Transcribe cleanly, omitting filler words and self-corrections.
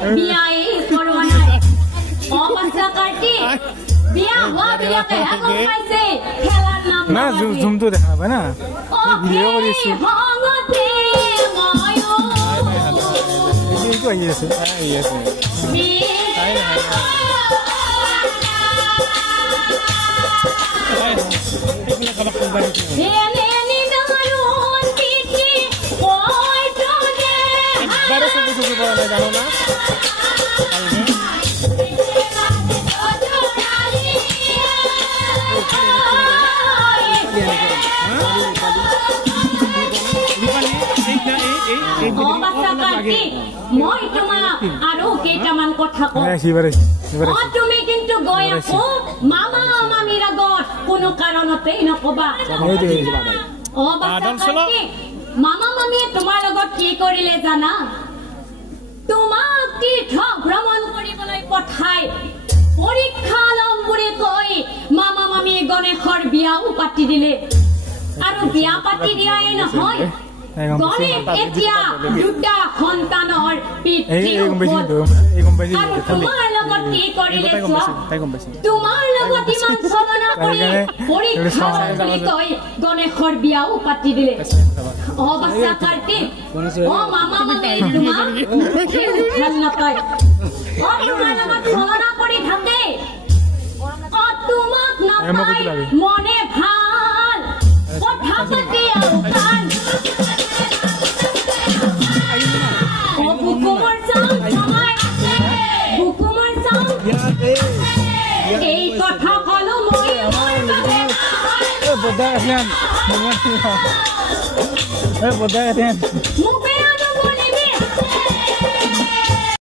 বিয়াই কৰোৱা নাই অৱস্থা কাটি বিয়া হোৱা বিলাকে গম পাইছে খেলাৰ নাম না জুমটো দেখা পায় না ভিডিঅ কৰি আছো এইটো আহি আছে জানো না মই তোমাক আৰু কেইটামান কথা কওঁ তুমি কিন্তু গৈ আকৌ মামা মামীৰ আগত কোনো কাৰণতেই নকবা মামা মামীয়ে তোমাৰ লগত কি কৰিলে জানা তোমাক তীৰ্থ ভ্ৰমণ কৰিবলৈ পঠাই পৰীক্ষা ল'ম বুলি কৈ মামা মামীয়ে গণেশৰ বিয়াও পাতি দিলে আৰু বিয়া পাতি দিয়াই নহয় গণেশ এতিয়া দুটা সন্তানৰ পিতৃ আৰু তোমাৰ লগত কি কৰিলে চোৱা তোমাৰ লগত ইমান চলনা কৰি পৰীক্ষা বুলি কৈ গণেশৰ বিয়াও পাতি দিলে অৱস্থা কাৰ্তিক মামা মামী তোমাক ভাল নাপায় তোমাৰ লগত চলনা কৰি থাকে তোমাক নাপায় মনে ভাল কথা পাতি আৰু কান বুকুমৰ চাউল এই কথা কলো মই মোক